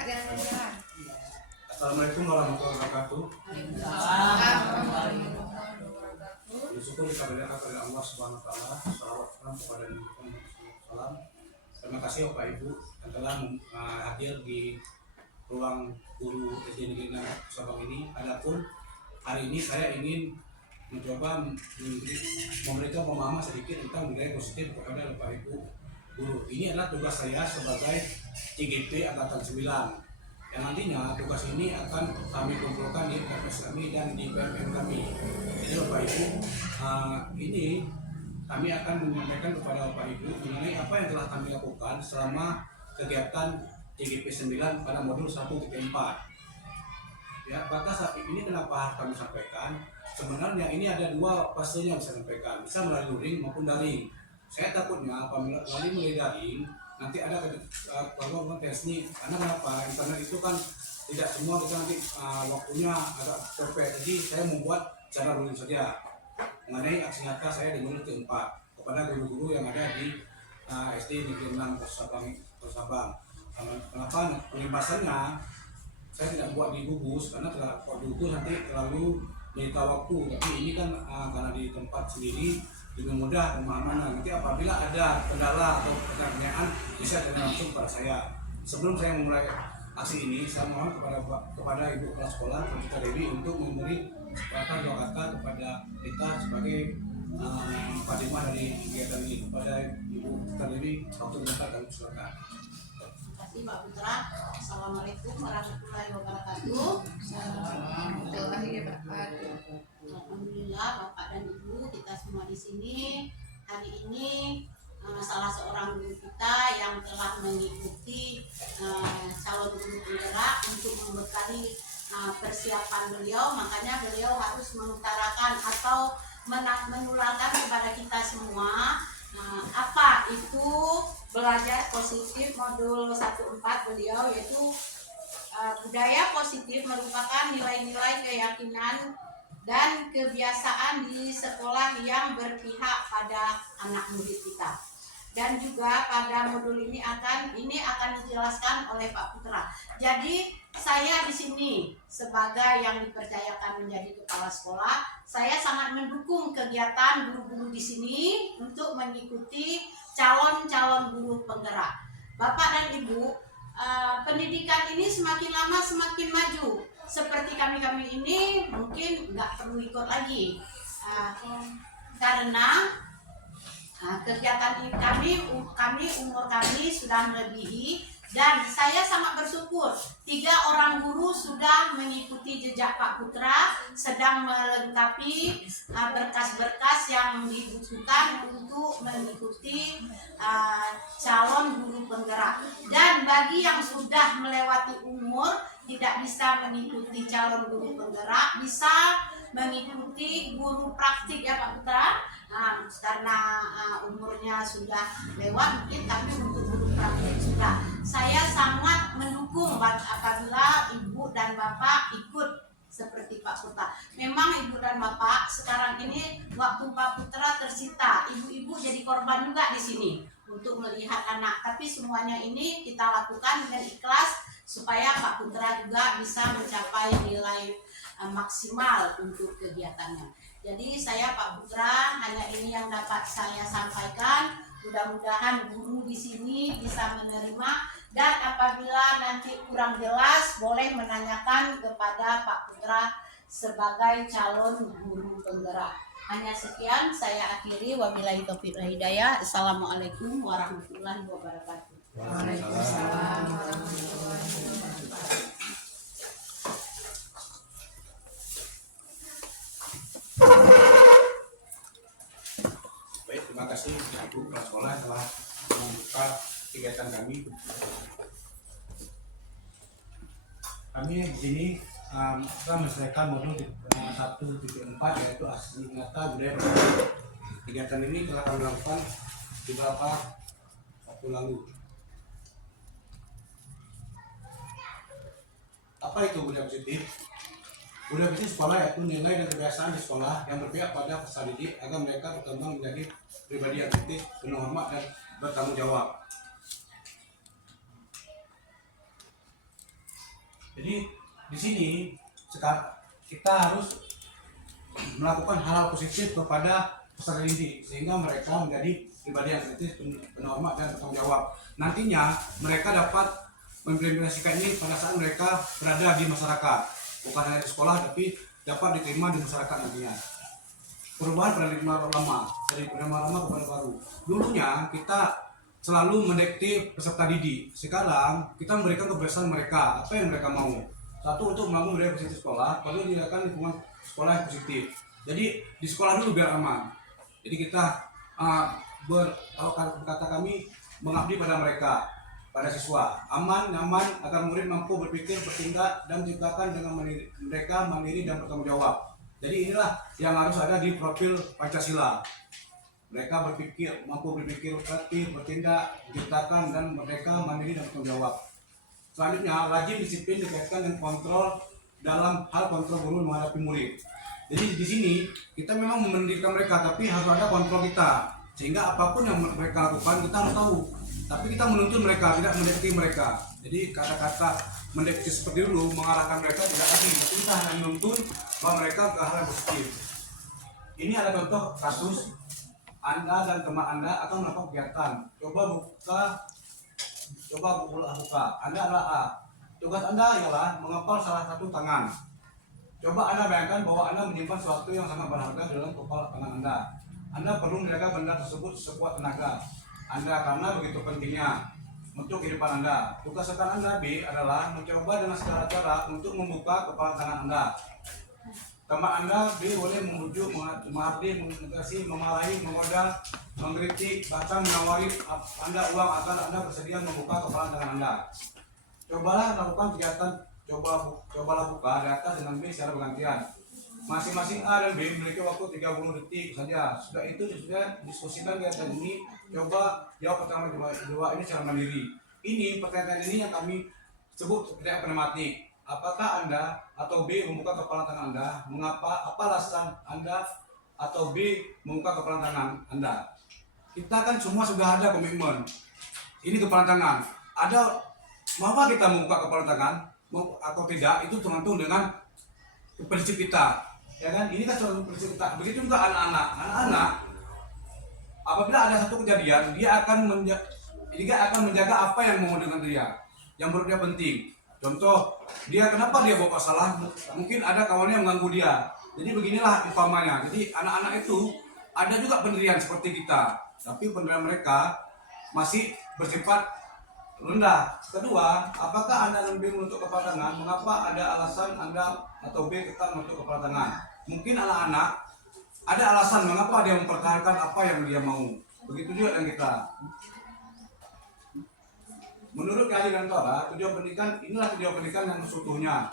Pak, jalan-jalan. Assalamualaikum warahmatullahi wabarakatuh. Waalaikumsalam. Bersyukur kepada Allah Subhanahu wa taala, salawat kepada Nabi Muhammad SAW. Terima kasih Bapak Ibu yang telah hadir di ruang guru SD Negeri 6 Sabang ini. Adapun hari ini saya ingin mencoba memberikan pemahaman sedikit tentang budaya positif kepada Bapak Ibu guru. Ini adalah tugas saya sebagai CGP Angkatan 9. Yang nantinya tugas ini akan kami kumpulkan di PPS kami dan di PMM kami. Jadi Bapak Ibu, ini kami akan menyampaikan kepada Bapak Ibu mengenai apa yang telah kami lakukan selama kegiatan CGP 9 pada modul 1.4. Ya, pada saat ini kenapa harus kami sampaikan? Sebenarnya ini ada dua fase yang saya sampaikan, bisa melalui luring maupun daring. Saya takutnya apabila melalui daring nanti ada kalau tes nih, karena kenapa? Internet itu kan tidak semua kita nanti waktunya agak perfect. Jadi saya membuat cara luring saja mengenai aksi nyata saya di modul keempat kepada guru-guru yang ada di SD Negeri 6 Sabang. Kenapa pelimbasannya saya tidak buat di gugus karena kalau gugus nanti terlalu menyita waktu. Tapi ini kan karena di tempat sendiri lebih mudah pemahaman. Nanti apabila ada kendala atau pertanyaan bisa tanya langsung kepada saya. Sebelum saya memulai aksi ini, saya mohon kepada Ibu Kepala Sekolah Putri Dewi untuk memberi dua kata kepada kita sebagai Fatimah dari kegiatan ini. Kepada Ibu Putri Dewi, waktu sebentar kami silakan. Terima kasih Pak Putra. Assalamualaikum warahmatullahi wabarakatuh. Alhamdulillah Bapak dan Ibu kita semua di sini hari ini salah seorang guru kita yang telah mengikuti calon guru penggerak untuk membekali persiapan beliau, makanya beliau harus mengutarakan atau menularkan kepada kita semua apa itu belajar positif modul 1.4 beliau, yaitu budaya positif merupakan nilai-nilai keyakinan dan kebiasaan di sekolah yang berpihak pada anak murid kita. Dan juga pada modul ini akan dijelaskan oleh Pak Putra. Jadi saya di sini sebagai yang dipercayakan menjadi kepala sekolah, saya sangat mendukung kegiatan guru-guru di sini untuk mengikuti calon-calon guru penggerak. Bapak dan Ibu, pendidikan ini semakin lama semakin maju. Seperti kami ini mungkin nggak perlu ikut lagi karena kegiatan ini kami umur kami sudah melebihi, dan saya sangat bersyukur 3 orang guru sudah mengikuti jejak Pak Putra, sedang melengkapi berkas-berkas yang dibutuhkan untuk mengikuti calon guru penggerak. Dan bagi yang sudah melewati umur tidak bisa mengikuti calon guru penggerak, bisa mengikuti guru praktik ya Pak Putra. Karena umurnya sudah lewat mungkin, tapi untuk guru praktik sudah. Saya sangat mendukung apabila Ibu dan Bapak ikut seperti Pak Putra. Memang Ibu dan Bapak sekarang ini waktu Pak Putra tersita, ibu-ibu jadi korban juga di sini untuk melihat anak. Tapi semuanya ini kita lakukan dengan ikhlas supaya Pak Putra juga bisa mencapai nilai maksimal untuk kegiatannya. Jadi saya Pak Putra hanya ini yang dapat saya sampaikan. Mudah-mudahan guru di sini bisa menerima, dan apabila nanti kurang jelas boleh menanyakan kepada Pak Putra sebagai calon guru penggerak. Hanya sekian saya akhiri, wabillahi taufiq wal hidayah. Assalamualaikum warahmatullahi wabarakatuh. Waalaikumsalam warahmatullahi wabarakatuh. Baik, terima kasih Ibu Kepala Sekolah telah membuka kegiatan kami. Kami di sini kita menyelesaikan modul 1.4 yaitu aksi nyata budaya positif. Kegiatan ini telah kami lakukan beberapa waktu lalu. Apa itu budaya positif? Budaya positif sekolah yaitu nilai dan kebiasaan di sekolah yang berpihak pada peserta didik agar mereka berkembang menjadi pribadi yang kritis, penuh hormat, dan bertanggung jawab. Budaya positif sekolah adalah nilai dan kebiasaan di sekolah yang berpihak pada peserta didik agar mereka berkembang menjadi pribadi yang kritis, penuh hormat, dan bertanggung jawab. Jadi di sini sekarang kita harus melakukan hal-hal positif kepada peserta didik sehingga mereka menjadi pribadi yang kritis, penormat dan bertanggung jawab. Nantinya mereka dapat mengimplementasikan ini pada saat mereka berada di masyarakat, bukan hanya di sekolah tapi dapat diterima di masyarakat nantinya. Perubahan paradigma lama dari paradigma lama kepada baru. Dulunya kita selalu mendikte peserta didik. Sekarang kita memberikan kebebasan mereka, apa yang mereka mau. Satu, untuk membangun budaya positif sekolah, perlu dilakukan lingkungan sekolah yang positif. Jadi di sekolah dulu biar aman. Jadi kita kalau kata kami mengabdi pada mereka, pada siswa, aman, nyaman agar murid mampu berpikir, bertindak dan menciptakan dengan mereka mandiri dan bertanggung jawab. Jadi inilah yang harus ada di profil Pancasila. Mereka mampu berpikir, kreatif, bertindak, menciptakan dan mereka mandiri dan bertanggung jawab. Selanjutnya, rajin disiplin dikaitkan dengan kontrol dalam hal kontrol guru menghadapi murid. Jadi di sini kita memang mendirikan mereka, tapi harus ada kontrol kita, sehingga apapun yang mereka lakukan kita harus tahu. Tapi kita menuntun mereka, tidak mendekati mereka. Jadi kata-kata mendekati seperti dulu mengarahkan mereka tidak lagi. Kita hanya menuntun bahwa mereka ke hal yang positif. Ini ada contoh kasus Anda dan teman Anda akan melakukan kegiatan. Coba buka. Anda adalah A. Tugas Anda ialah mengepal salah satu tangan. Coba Anda bayangkan bahwa Anda menyimpan sesuatu yang sangat berharga di dalam kepala tangan Anda. Anda perlu menjaga benda tersebut sekuat tenaga Anda karena begitu pentingnya untuk kehidupan Anda. Tugas rekan Anda B adalah mencoba dengan segala cara untuk membuka kepala tangan Anda. Teman Anda B boleh membujuk, menghardi, menegasi, memarahi, memodal, mengkritik, bahkan menawari Anda uang agar Anda bersedia membuka kepala tangan Anda. Cobalah lakukan kegiatan cobalah buka data dengan B secara bergantian. Masing-masing A dan B memiliki waktu 30 detik saja. Sudah itu sudah diskusikan kegiatan ini. Coba jawab pertama dua ini secara mandiri. Ini pertanyaan ini yang kami sebut tidak pneumatik. Apakah Anda atau B membuka kepala tangan Anda? Mengapa? Apa alasan Anda atau B membuka kepala tangan Anda? Kita kan semua sudah ada komitmen. Ini kepala tangan. Ada mengapa kita membuka kepala tangan atau tidak? Itu tergantung dengan prinsip kita. Ya kan? Ini kan suatu prinsip kita. Begitu juga anak-anak. Anak-anak apabila ada satu kejadian, dia akan menjaga apa yang mau dengan dia, yang menurut dia penting. Contoh, kenapa dia bawa salah? Mungkin ada kawannya yang mengganggu dia. Jadi beginilah umpamanya. Jadi anak-anak itu ada juga pendirian seperti kita, tapi pendirian mereka masih bersifat rendah. Kedua, apakah Anda lebih menuntut kepala tangan? Mengapa ada alasan Anda atau B tetap menuntut kepala tangan? Mungkin anak-anak ada alasan mengapa dia mempertahankan apa yang dia mau. Begitu juga dengan kita. Menurut keadilan Torah, tujuan pendidikan yang sesungguhnya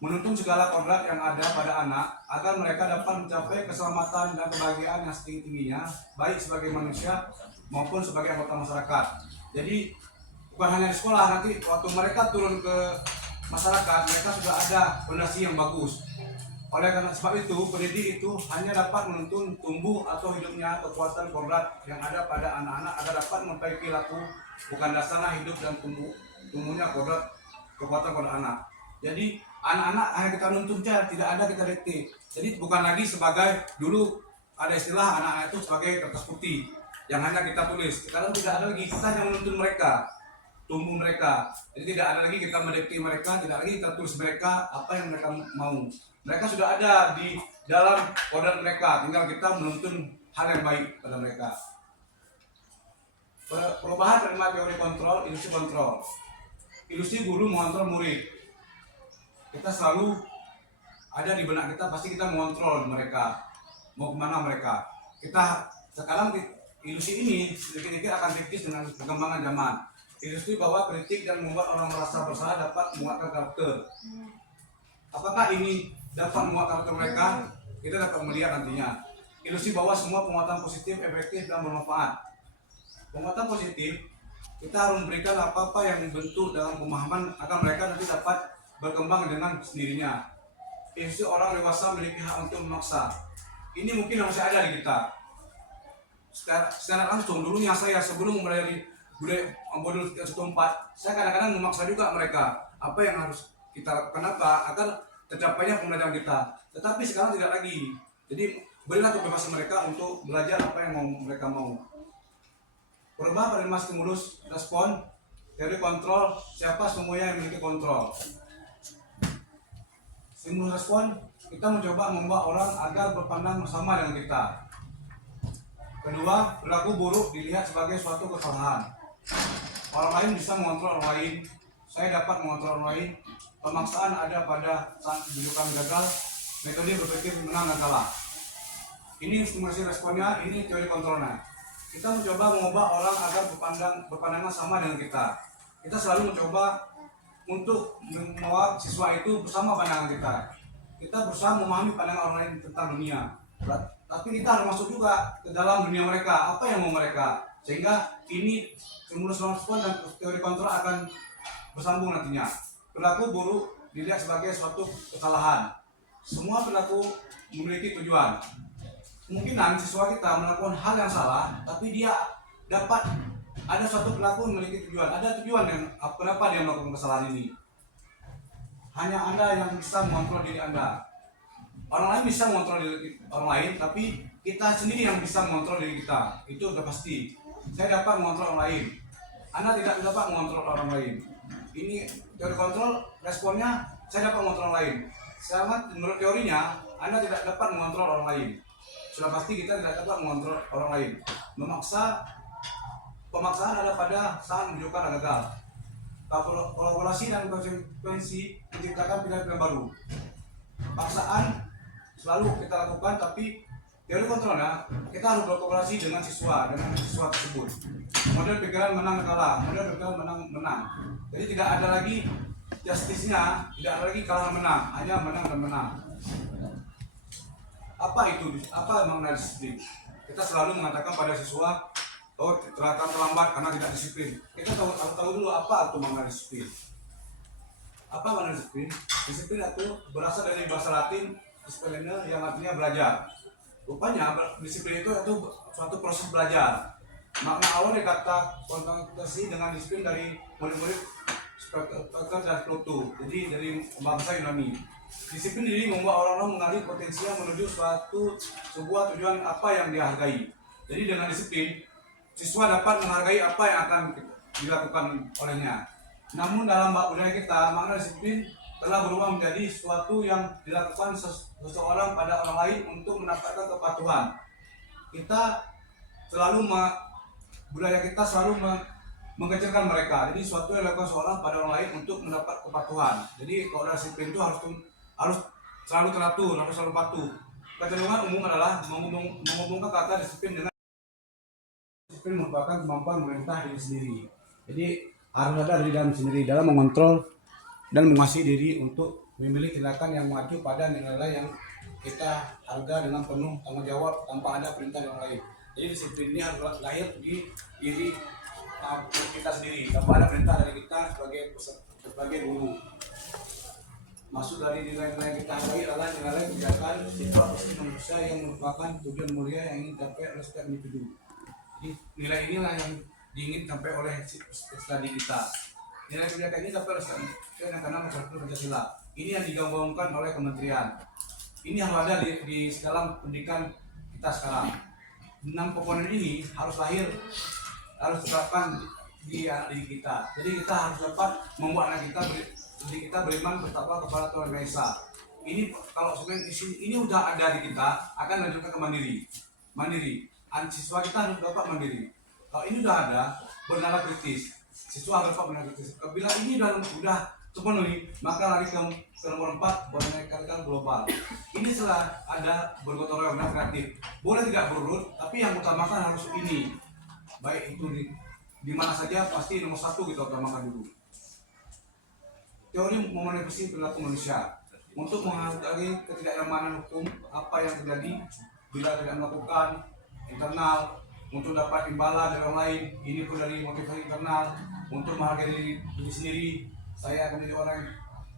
menuntun segala kodrat yang ada pada anak agar mereka dapat mencapai keselamatan dan kebahagiaan yang setinggi-tingginya, baik sebagai manusia maupun sebagai anggota masyarakat. Jadi bukan hanya di sekolah, nanti waktu mereka turun ke masyarakat, mereka sudah ada fondasi yang bagus. Oleh karena sebab itu, pendidik itu hanya dapat menuntun tumbuh atau hidupnya kekuatan kodrat yang ada pada anak-anak agar dapat memperbaiki laku, bukan dasarnya hidup dan tumbuhnya kodrat kekuatan pada anak. Jadi anak-anak hanya kita nuntun saja, tidak ada kita dikte. Jadi bukan lagi sebagai dulu ada istilah anak-anak itu sebagai kertas putih yang hanya kita tulis. Sekarang tidak ada lagi, kita hanya menuntun mereka, tumbuh mereka. Jadi tidak ada lagi kita mendikte mereka, tidak lagi kita tulis mereka apa yang mereka mau. Mereka sudah ada di dalam kodrat mereka, tinggal kita menuntun hal yang baik pada mereka. Perubahan paradigma teori kontrol, ilusi kontrol. Ilusi guru mengontrol murid. Kita selalu ada di benak kita, pasti kita mengontrol mereka, mau kemana mereka. Kita sekarang ilusi ini sedikit-sedikit akan kritis dengan perkembangan zaman. Ilusi bahwa kritik dan membuat orang merasa bersalah dapat menguatkan karakter. Apakah ini dapat menguatkan karakter mereka? Kita dapat melihat nantinya. Ilusi bahwa semua penguatan positif, efektif, dan bermanfaat. Penguatan positif, kita harus memberikan apa-apa yang dibentuk dalam pemahaman agar mereka nanti dapat berkembang dengan sendirinya. Ilusi orang dewasa memiliki hak untuk memaksa. Ini mungkin yang masih ada di kita. Secara langsung, dulunya saya sebelum mulai budaya modul 104, saya kadang-kadang memaksa juga mereka apa yang harus kita lakukan apa agar tercapainya pembelajaran kita. Tetapi sekarang tidak lagi. Jadi berilah kebebasan mereka untuk belajar apa yang mereka mau. Perubahan paradigma stimulus respon, teori kontrol, siapa semuanya yang memiliki kontrol. Stimulus respon, kita mencoba membuat orang agar berpandang sama dengan kita. Kedua, perilaku buruk dilihat sebagai suatu kesalahan. Orang lain bisa mengontrol orang lain, saya dapat mengontrol orang lain. Pemaksaan ada pada saat tunjukkan gagal, metode berpikir menang dan kalah. Ini stimulasi responnya, ini teori kontrolnya. Kita mencoba mengubah orang agar berpandangan sama dengan kita. Kita selalu mencoba untuk membawa siswa itu bersama pandangan kita. Kita berusaha memahami pandangan orang lain tentang dunia. Tapi kita harus masuk juga ke dalam dunia mereka, apa yang mau mereka. Sehingga ini stimulus respon dan teori kontrol akan bersambung nantinya. Perilaku buruk dilihat sebagai suatu kesalahan. Semua perilaku memiliki tujuan. Kemungkinan siswa kita melakukan hal yang salah, tapi dia dapat ada suatu perilaku memiliki tujuan. Ada tujuan yang kenapa dia melakukan kesalahan ini. Hanya Anda yang bisa mengontrol diri Anda. Orang lain bisa mengontrol diri orang lain, tapi kita sendiri yang bisa mengontrol diri kita. Itu sudah pasti. Saya dapat mengontrol orang lain. Anda tidak dapat mengontrol orang lain. Ini teori kontrol, responnya saya dapat mengontrol orang lain. Sangat menurut teorinya, Anda tidak dapat mengontrol orang lain. Sudah pasti kita tidak dapat mengontrol orang lain. Pemaksaan ada pada saat menunjukkan gagal. Kolaborasi dan konsekuensi menciptakan pilihan baru. Paksaan selalu kita lakukan, tapi teori kontrolnya kita harus berkolaborasi dengan siswa tersebut. Model pikiran menang dan kalah, model pikiran menang. Jadi tidak ada lagi justice-nya, tidak ada lagi kalah menang, hanya menang dan menang. Apa itu? Apa makna disiplin? Kita selalu mengatakan pada siswa, oh terlambat karena tidak disiplin. Kita tahu dulu apa itu makna disiplin. Apa makna disiplin? Disiplin itu berasal dari bahasa Latin discipline yang artinya belajar. Rupanya disiplin itu suatu proses belajar. Makna awal dari kata konsentrasi dengan disiplin dari murid-murid Sparta dan Plato. Jadi dari bangsa Yunani. Disiplin diri membuat orang-orang mengalih potensial menuju sebuah tujuan apa yang dihargai. Jadi dengan disiplin, siswa dapat menghargai apa yang akan dilakukan olehnya. Namun dalam budaya kita, makna disiplin telah berubah menjadi sesuatu yang dilakukan seseorang pada orang lain untuk mendapatkan kepatuhan. Budaya kita selalu mengecilkan mereka. Jadi sesuatu yang dilakukan seorang pada orang lain untuk mendapat kepatuhan. Jadi kalau disiplin itu harus selalu teratur, harus selalu patuh. Kecenderungan umum adalah menghubungkan kata disiplin dengan disiplin merupakan kemampuan memerintah diri sendiri. Jadi harus ada dari dalam sendiri dalam mengontrol dan menguasai diri untuk memilih tindakan yang mengacu pada nilai-nilai yang kita harga dengan penuh tanggung jawab tanpa ada perintah dari orang lain. Jadi disiplin ini harus lahir di diri kita sendiri, tanpa ada perintah dari kita sebagai guru. Maksud dari nilai-nilai yang kita hargai adalah nilai kebijakan sifat manusia yang merupakan tujuan mulia yang ingin dicapai oleh setiap individu. Jadi nilai inilah yang diingin dicapai oleh studi kita. Nilai kebijakan ini dicapai oleh studi yang karena masyarakat Pancasila. Ini yang digaungkan oleh kementerian. Ini harus ada di dalam pendidikan kita sekarang. 6 komponen ini harus lahir, harus diterapkan di anak didik kita. Jadi kita harus dapat membuat anak kita beriman bertakwa kepada Tuhan Yang Esa. Ini kalau sebenarnya ini udah ada di kita, akan lanjutkan ke mandiri. Siswa kita harus dapat mandiri. Kalau ini udah ada, bernalar kritis. Siswa harus dapat bernalar kritis. Bila ini udah terpenuhi, maka lari ke nomor 4, meningkatkan global. Ini setelah ada bergotong royong dan kreatif. Boleh tidak berurut, tapi yang utamakan harus ini. Baik itu di mana saja, pasti nomor 1 kita utamakan dulu. Teori memanipulasi perilaku manusia untuk menghargai ketidaknyamanan hukum apa yang terjadi bila tidak melakukan internal untuk dapat imbalan dari orang lain. Ini pun dari motivasi internal untuk menghargai diri sendiri. Saya akan menjadi orang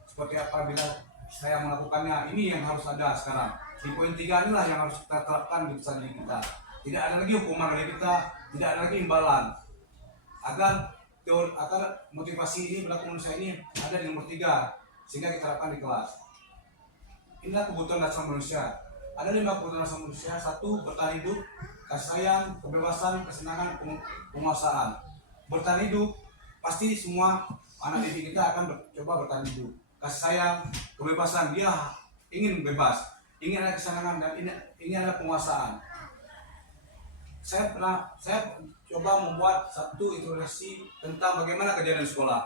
seperti apa bila saya melakukannya. Ini yang harus ada sekarang. Di poin 3 inilah yang harus kita terapkan di pesan diri kita. Tidak ada lagi hukuman dari kita, tidak ada lagi imbalan. Agar motivasi ini, perilaku manusia ini ada di nomor 3. sehingga kita terapkan di kelas. Inilah kebutuhan dasar manusia. Ada 5 kebutuhan dasar manusia. 1. Bertahan hidup, kasih sayang, kebebasan, kesenangan, penguasaan. Bertahan hidup, pasti semua anak didik kita akan coba bertahan hidup. Kasih sayang, kebebasan, dia ingin bebas, ingin ada kesenangan, dan ingin ada penguasaan. Saya coba membuat satu ilustrasi tentang bagaimana kejadian di sekolah.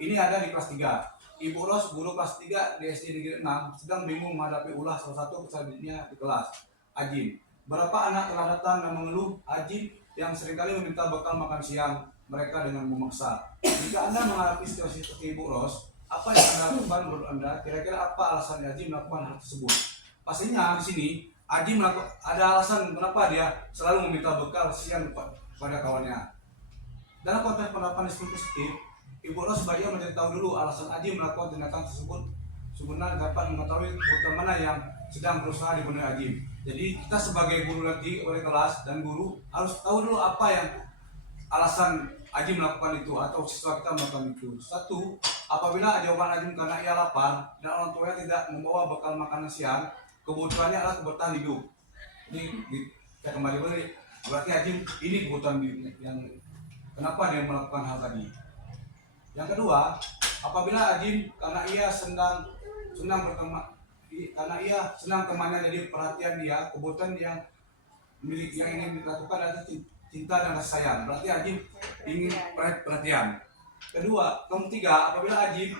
Ini ada di kelas 3. Ibu Ros, guru kelas 3 di SD Negeri 6, sedang bingung menghadapi ulah salah satu peserta didiknya di kelas, Ajim. Berapa anak telah datang dan mengeluh Ajim yang seringkali meminta bekal makan siang mereka dengan memaksa. Jika Anda menghadapi situasi seperti Ibu Ros, apa yang Anda lakukan menurut Anda? Kira-kira apa alasan Ajim melakukan hal tersebut? Pastinya di sini Ajim ada alasan kenapa dia selalu meminta bekal siang kepada kawannya. Dalam konteks penerapan disiplin positif, Ibu Ros sebaiknya mencari tahu dulu alasan Ajim melakukan tindakan tersebut. Sebenarnya dapat mengetahui kebutuhan mana yang sedang berusaha dipenuhi Ajim. Jadi kita sebagai guru nanti, oleh kelas dan guru harus tahu dulu apa yang alasan Ajim melakukan itu atau siswa kita melakukan itu. 1. Apabila jawaban Ajim karena ia lapar dan orang tuanya tidak membawa bekal makanan siang, kebutuhannya adalah bertahan hidup. Ini kita kembali balik. Berarti Ajim ini kebutuhan yang kenapa dia melakukan hal tadi. Yang kedua, apabila Ajim karena ia senang berteman, karena ia senang temannya jadi perhatian dia, kebutuhan yang ingin dilakukan adalah cinta dan kasih sayang. Berarti Ajim ingin perhatian. Ketiga, apabila Ajim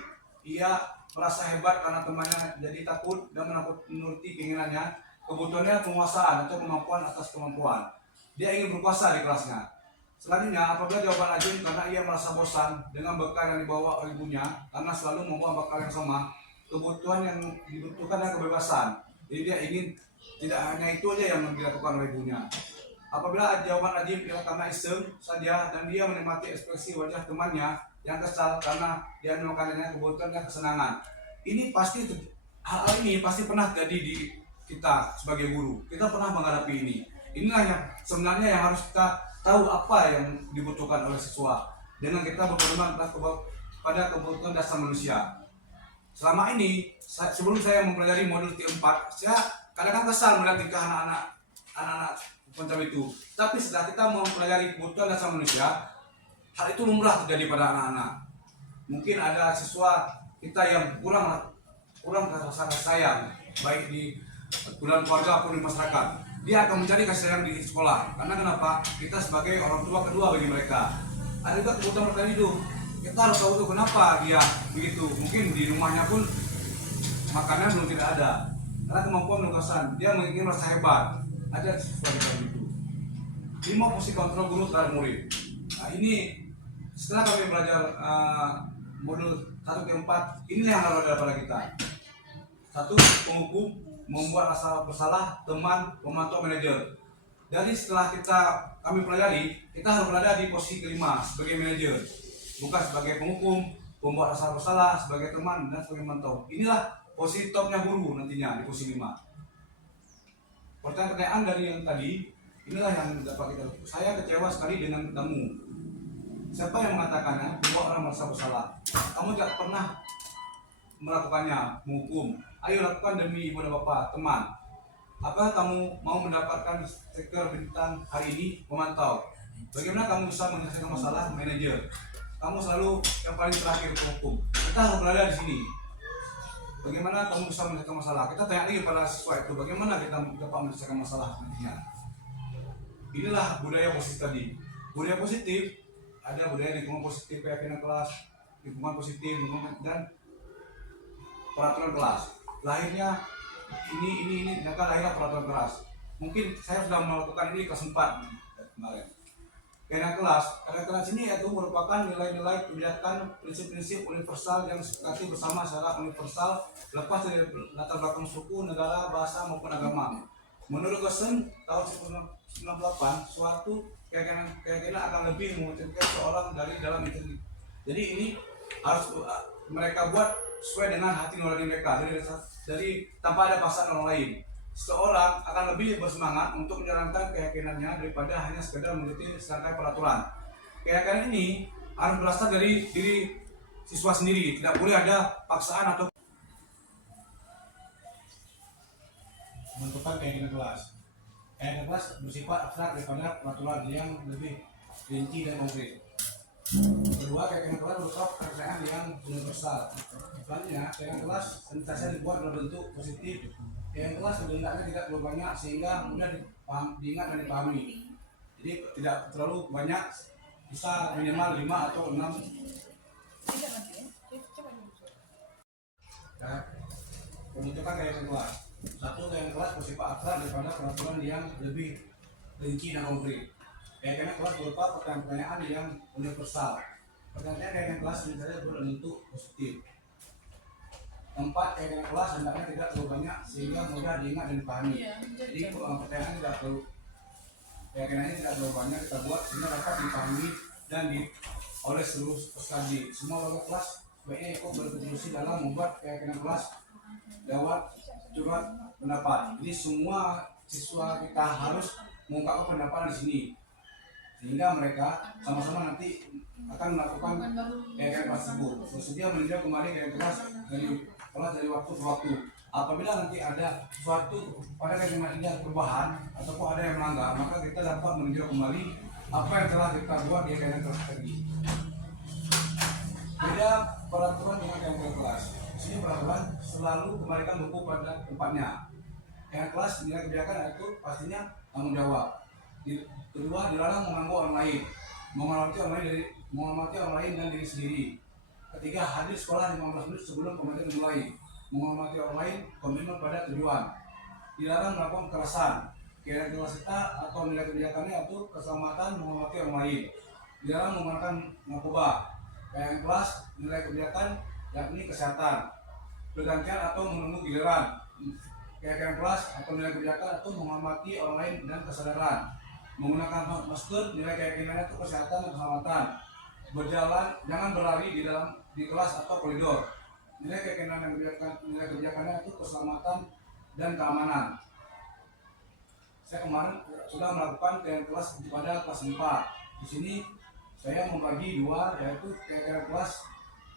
ia merasa hebat karena temannya jadi takut dan menuruti keinginannya, kebutuhannya penguasaan atau kemampuan atas kemampuan. Dia ingin berkuasa di kelasnya. Selanjutnya, apabila jawaban Ajim karena ia merasa bosan dengan bekal yang dibawa oleh ibunya karena selalu membawa bekal yang sama, kebutuhan yang dibutuhkan adalah kebebasan. Jadi dia ingin tidak hanya itu aja yang dilakukan oleh ibunya. Apabila jawaban Ajim ialah karena iseng saja dan dia menikmati ekspresi wajah temannya yang kesal karena dia memakannya, kebutuhan dan kesenangan. Ini pasti hal ini pasti pernah terjadi di kita sebagai guru. Kita pernah menghadapi ini. Inilah yang sebenarnya yang harus kita tahu apa yang dibutuhkan oleh siswa dengan kita berpedoman pada kebutuhan dasar manusia. Selama ini sebelum saya mempelajari modul T4, saya kadang-kadang kesal melihat tingkah anak-anak pencari itu. Tapi setelah kita mempelajari kebutuhan dasar manusia, hal itu lumrah terjadi pada anak-anak. Mungkin ada siswa kita yang kurang rasa sayang, baik di dalam keluarga maupun di masyarakat. Dia akan mencari kasih sayang di sekolah. Karena kenapa? Kita sebagai orang tua kedua bagi mereka. Ada juga kebutuhan bertahan hidup. Kita harus tahu tuh kenapa dia begitu. Mungkin di rumahnya pun makanan belum tidak ada. Karena kemampuan menugasan, dia ingin merasa hebat. Ada siswa itu. 5 fungsi kontrol guru terhadap murid. Nah ini setelah kami belajar modul 1 ke 4, ini yang harus ada pada kita. 1. Penghukum, membuat rasa bersalah teman, memantau manajer. Jadi setelah kami pelajari, kita harus berada di posisi kelima sebagai manajer, bukan sebagai penghukum, membuat rasa bersalah sebagai teman dan sebagai memantau. Inilah posisi topnya guru nantinya di posisi 5. Pertanyaan dari yang tadi, inilah yang dapat kita lakukan. Saya kecewa sekali dengan kamu. Siapa yang mengatakannya? Membuat orang merasa bersalah. Kamu tidak pernah melakukannya, menghukum. Ayo lakukan demi ibu dan bapak, teman. Apakah kamu mau mendapatkan stiker bintang hari ini? Memantau. Bagaimana kamu bisa menyelesaikan masalah? Manajer. Kamu selalu yang paling terakhir penghukum. Kita harus berada di sini. Bagaimana kamu bisa menyelesaikan masalah? Kita tanya lagi pada siswa itu, bagaimana kita dapat menyelesaikan masalah nantinya. Inilah budaya positif tadi. Budaya positif, ada budaya lingkungan positif, keyakinan kelas, lingkungan positif, dan peraturan kelas. Lahirnya ini lahirnya peraturan kelas. Mungkin saya sudah melakukan ini kelas 4 kemarin. Karena kelas ini yaitu merupakan nilai-nilai kebijakan, prinsip-prinsip universal yang disepakati bersama secara universal lepas dari latar belakang suku, negara, bahasa maupun agama. Menurut Gosen tahun 1998, suatu keyakinan akan lebih memungkinkan seorang dari dalam itu. Jadi ini harus mereka buat sesuai dengan hati nurani mereka, dari tanpa ada paksaan orang lain. Seorang akan lebih bersemangat untuk menjalankan keyakinannya daripada hanya sekedar mengikuti serangkaian peraturan. Keyakinan ini harus berasal dari diri siswa sendiri, tidak boleh ada paksaan atau menentukan keyakinan kelas. Keyakinan kelas bersifat abstrak daripada peraturan yang lebih rinci dan konkret. Kedua, keyakinan kelas berupa kepercayaan yang universal. Selanjutnya, keyakinan kelas senantiasa dibuat dalam bentuk positif. Keyakinan kelas sebenarnya tidak terlalu banyak sehingga mudah diingat dan dipahami. Jadi tidak terlalu banyak, bisa minimal 5 atau 6. Pembentukan keyakinan kelas. Satu, keyakinan kelas bersifat abstrak daripada peraturan yang lebih rinci dan konkret. Keyakinan kelas berupa pertanyaan yang universal. Keyakinan kelas misalnya berbentuk positif. Empat, keyakinan kelas hendaknya tidak terlalu banyak sehingga mudah diingat dan dipahami. Jadi pertanyaan tidak terlalu, keyakinannya tidak terlalu banyak kita buat sehingga dapat dipahami dan oleh seluruh peserta. Semua warga kelas sebaiknya ikut berkontribusi dalam membuat keyakinan kelas lewat surat pendapat. Jadi semua siswa kita harus mengungkapkan pendapat di sini sehingga mereka sama-sama nanti akan melakukan keyakinan kelas tersebut. Bersedia meninjau kembali keyakinan kelas dari waktu ke waktu. Apabila nanti ada suatu pada keyakinan ini perubahan ataupun ada yang melanggar, maka kita dapat meninjau kembali apa yang telah kita buat di keyakinan kelas tadi. Beda peraturan dengan keyakinan kelas. Di sini peraturan selalu kembalikan buku pada tempatnya. Keyakinan kelas nilai kebijakan itu pastinya tanggung jawab. Kedua, dilarang mengganggu orang lain, menghormati orang lain dan diri sendiri. Ketiga, hadir sekolah 15 menit sebelum pembelajaran dimulai, menghormati orang lain, komitmen pada tujuan. Dilarang melakukan kekerasan. Keyakinan kelas kita atau nilai kebijakannya itu keselamatan, menghormati orang lain. Dilarang menggunakan narkoba. Keyakinan kelas nilai kebijakan yakni kesehatan, pergantian atau menunggu giliran. Keyakinan kelas atau nilai kebijakan itu menghormati orang lain dan kesadaran. Menggunakan masker, nilai keyakinannya itu kesehatan dan keselamatan. Berjalan, jangan berlari di kelas atau koridor. Nilai keyakinan dan nilai kebijakannya itu keselamatan dan keamanan. Saya kemarin sudah melakukan keyakinan kelas pada kelas 4. Di sini saya membagi dua, yaitu keyakinan kelas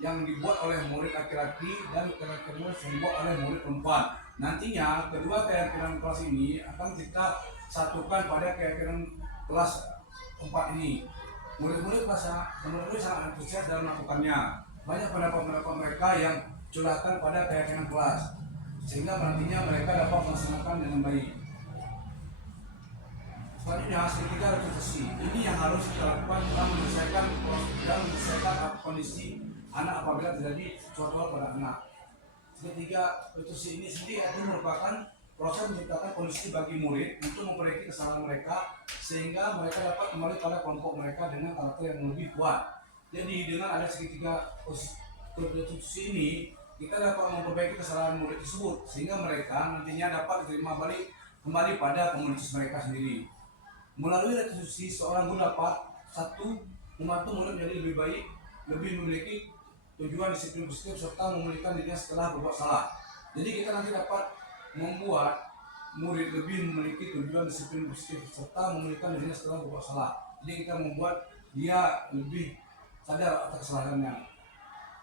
yang dibuat oleh murid laki-laki dan keyakinan kelas yang dibuat oleh murid perempuan. Nantinya kedua keyakinan kelas ini akan kita satukan pada keyakinan kelas 4 ini. Murid-murid sangat antusias dalam melakukannya. Banyak pendapat-pendapat mereka yang curahkan pada keyakinan kelas, sehingga nantinya mereka dapat melaksanakan dengan baik. Selanjutnya, ketiga restitusi. Ini yang harus kita lakukan dalam menyelesaikan kondisi anak apabila terjadi suatu hal pada anak. Ketiga, restitusi ini sendiri itu merupakan proses menciptakan kondisi bagi murid untuk memperbaiki kesalahan mereka sehingga mereka dapat kembali pada kelompok mereka dengan karakter yang lebih kuat. Jadi dengan ada segitiga restitusi ini kita dapat memperbaiki kesalahan murid tersebut sehingga mereka nantinya dapat diterima kembali pada komunitas mereka sendiri. Melalui restitusi seorang guru dapat satu, membantu murid menjadi lebih baik, lebih memiliki tujuan disiplin positif serta memulihkan dirinya setelah berbuat salah. Jadi kita nanti dapat membuat murid lebih memiliki tujuan disiplin positif serta memulihkan dirinya setelah berbuat salah. Jadi kita membuat dia lebih sadar atas kesalahannya.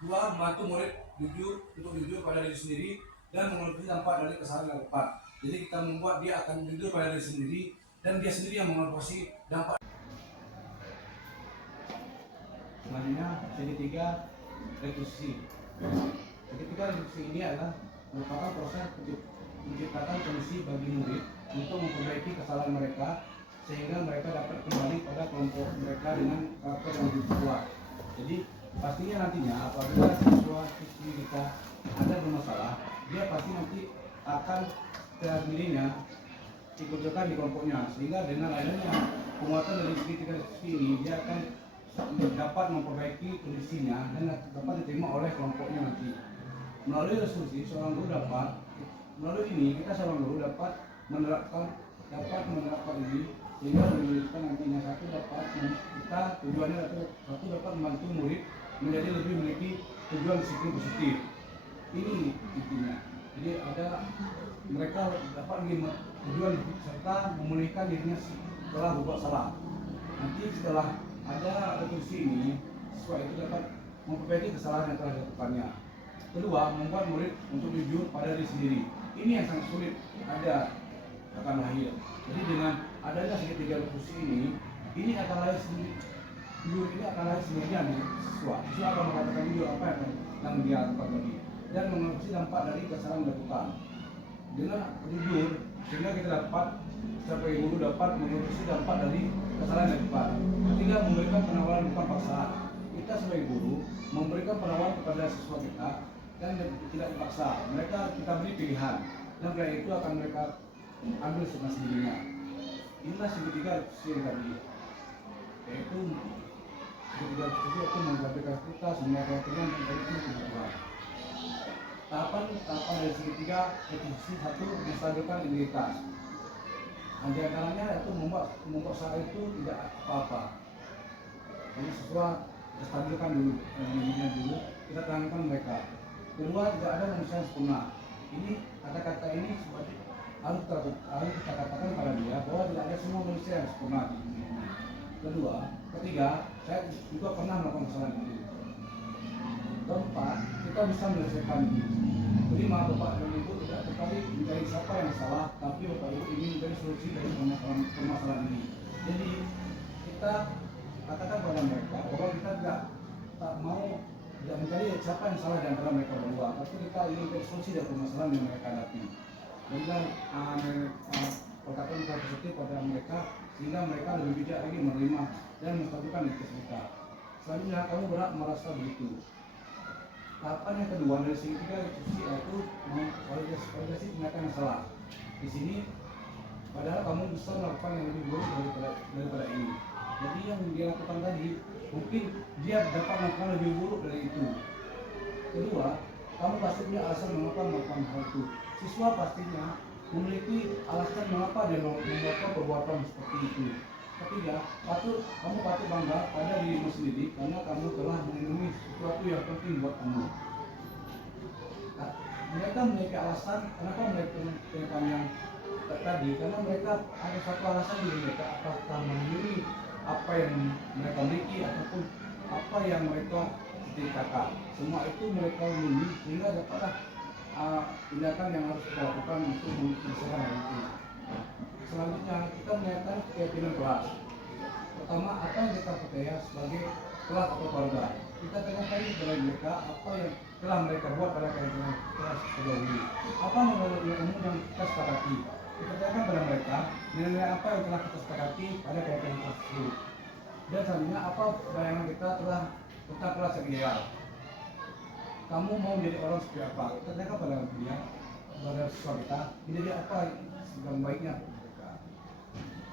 Dua, membantu murid untuk jujur pada diri sendiri dan mengerti dampak dari kesalahan yang dilakukan. Jadi kita membuat dia akan jujur pada diri sendiri dan dia sendiri yang mengevaluasi dampak. Selanjutnya, ketiga, restitusi. Ketiga restitusi ini adalah merupakan proses menciptakan kondisi bagi murid untuk memperbaiki kesalahan mereka sehingga mereka dapat kembali pada kelompok mereka dengan karakter yang lebih kuat. Jadi pastinya nantinya apabila siswa-siswi kita ada bermasalah, dia pasti nanti akan dirinya ikutkan di kelompoknya sehingga dengan adanya penguatan dari ketiga restitusi ini dia akan dapat memperbaiki kondisinya dan dapat diterima oleh kelompoknya nanti. Melalui restitusi seorang guru melalui ini kita seorang guru dapat menerapkan ini sehingga menunjukkan nantinya kita tujuannya satu dapat membantu murid menjadi lebih memiliki tujuan disiplin positif. Ini intinya. Jadi ada mereka dapat tujuan serta memulihkan dirinya setelah berbuat salah. Nanti setelah ada restitusi ini, siswa itu dapat memperbaiki kesalahan yang telah dilakukannya. Kedua, membuat murid untuk jujur pada diri sendiri. Ini yang sangat sulit. Ada akan lahir. Jadi dengan adanya segitiga kursi ini akan lahir sendiri. Jujur ini akan lahir sendirinya di siswa. Siswa akan mengatakan jujur apa yang dia lakukan tadi dan mengatasi dampak dari kesalahan dilakukan. Dengan jujur sehingga kita dapat sampai guru dapat mengatasi dampak dari kesalahan yang dilakukan. Ketiga, memberikan penawaran bukan paksaan. Kita sebagai guru memberikan penawaran kepada siswa kita dan tidak dipaksa. Mereka kita beri pilihan dan pilihan itu akan mereka ambil sendirinya. Inilah segitiga yang tadi, yaitu segitiga itu menggambarkan kita semua keyakinan dan komitmen kebutuhan. Tahapan dari segitiga definisi satu menstabilkan identitas. Di antaranya itu membuat saat itu tidak apa-apa. Jadi siswa kita stabilkan dulu, dulu kita terangkan mereka. Kedua, tidak ada manusia yang sempurna. Ini kata-kata ini harus kita katakan pada dia bahwa tidak ada semua manusia yang sempurna di dunia ini. Ketiga, saya juga pernah melakukan kesalahan itu. Keempat, kita bisa menyelesaikan ini. Kelima, Bapak dan Ibu tidak tertarik mencari siapa yang salah, tapi Bapak Ibu ingin mencari solusi dari permasalahan ini. Jadi kita katakan pada mereka bahwa kita tak mau mencari siapa yang salah di antara mereka berdua, tapi kita ingin mencari solusi dari permasalahan yang mereka hadapi. Dan perkataan positif pada mereka sehingga mereka lebih bijak lagi menerima dan menstabilkan identitas mereka. Selanjutnya, kamu berat merasa begitu. Tahapan yang kedua dari segitiga yaitu validasi tindakan yang salah. Di sini, padahal kamu bisa melakukan yang lebih buruk daripada ini. Jadi yang dia lakukan tadi, mungkin dia dapat melakukan lebih buruk dari itu. Kedua, kamu pasti punya alasan mengapa melakukan hal itu. Siswa pastinya memiliki alasan mengapa dia melakukan perbuatan seperti itu. Ketiga, kamu patut bangga pada dirimu sendiri karena kamu telah melindungi sesuatu yang penting buat kamu. Nah, mereka memiliki alasan kenapa mereka melakukan yang tadi, karena mereka ada satu alasan diri mereka, apakah melindungi apa yang mereka miliki ataupun apa yang mereka ceritakan. Semua itu mereka lindungi sehingga dapatlah tindakan yang harus kita lakukan untuk menyelesaikan hal itu. Selanjutnya kita melihatkan keyakinan kelas. Pertama, apa yang kita percaya sebagai kelas atau keluarga. Kita tanyakan kepada mereka apa yang telah mereka buat pada keyakinan kelas sejauh ini. Apa nilai umum yang kita sepakati. Kita tanyakan pada mereka nilai apa yang telah kita sepakati pada keyakinan kelas tersebut. Dan selanjutnya apa bayangan kita telah tentang kelas yang ideal. Kamu mau menjadi orang seperti apa? Kita tanyakan pada dia, pada siswa kita, menjadi apa yang baiknya.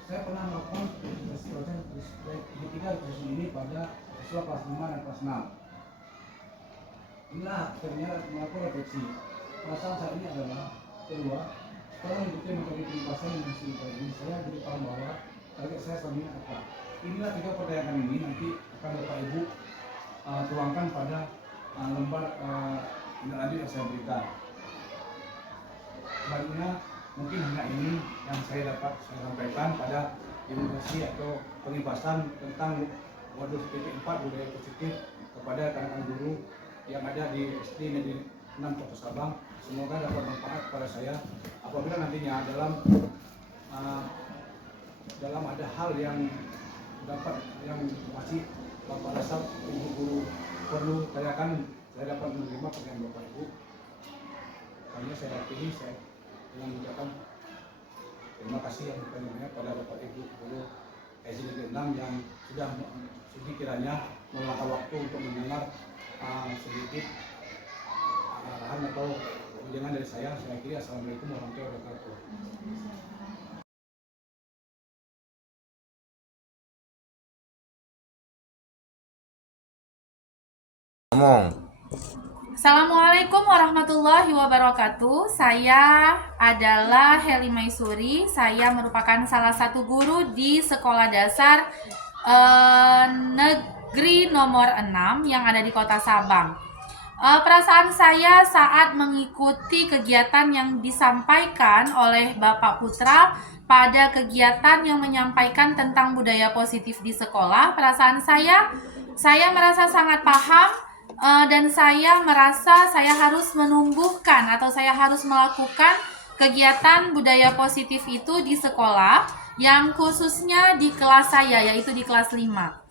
Saya pernah melakukan segitiga ini pada siswa kelas 5 dan kelas 6. Inilah akhirnya melakukan refleksi. Perasaan saya ini adalah kedua, setelah mengikuti metode penugasan yang masih ini, saya jadi paham bahwa target saya selanjutnya apa. Inilah 3 pertanyaan ini nanti akan Bapak Ibu tuangkan pada lembar lanjut yang saya berikan. Selanjutnya mungkin hanya ini yang saya dapat sampaikan pada ilustrasi atau pengibasan tentang modul 4 budaya positif kepada rekan-rekan guru yang ada di SD Negeri 6 Kota Sabang. Semoga dapat manfaat kepada saya apabila nantinya dalam ada hal yang masih Bapak rasa ibu guru perlu tanyakan, saya dapat menerima pertanyaan Bapak Ibu. Hanya saya pilih saya dengan mengucapkan terima kasih yang banyak pada Bapak Ibu guru SD Negeri 6 yang sudah kiranya meluangkan waktu untuk mendengar sedikit arahan atau ujangan dari saya. Saya kira assalamualaikum warahmatullahi wabarakatuh. Assalamualaikum warahmatullahi wabarakatuh. Saya adalah Heli Maisuri. Saya merupakan salah satu guru di Sekolah Dasar Negeri nomor 6 yang ada di Kota Sabang. Perasaan saya saat mengikuti kegiatan yang disampaikan oleh Bapak Putra pada kegiatan yang menyampaikan tentang budaya positif di sekolah, perasaan saya merasa sangat paham. Dan saya merasa saya harus menumbuhkan atau saya harus melakukan kegiatan budaya positif itu di sekolah, yang khususnya di kelas saya, yaitu di kelas 5.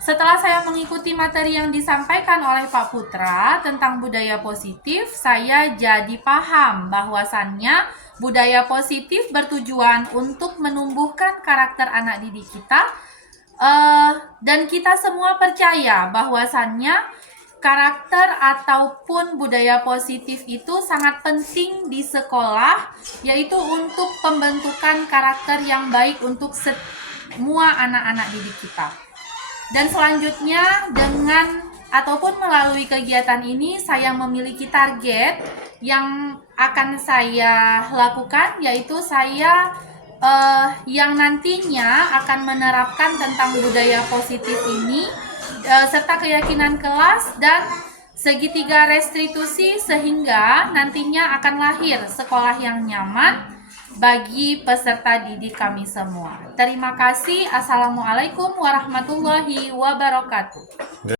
Setelah saya mengikuti materi yang disampaikan oleh Pak Putra tentang budaya positif, saya jadi paham bahwasannya budaya positif bertujuan untuk menumbuhkan karakter anak didik kita, dan kita semua percaya bahwasannya karakter ataupun budaya positif itu sangat penting di sekolah, yaitu untuk pembentukan karakter yang baik untuk semua anak-anak didik kita. Dan selanjutnya dengan ataupun melalui kegiatan ini saya memiliki target yang akan saya lakukan, yaitu saya yang nantinya akan menerapkan tentang budaya positif ini serta keyakinan kelas dan segitiga restitusi, sehingga nantinya akan lahir sekolah yang nyaman bagi peserta didik kami semua. Terima kasih. Assalamualaikum warahmatullahi wabarakatuh.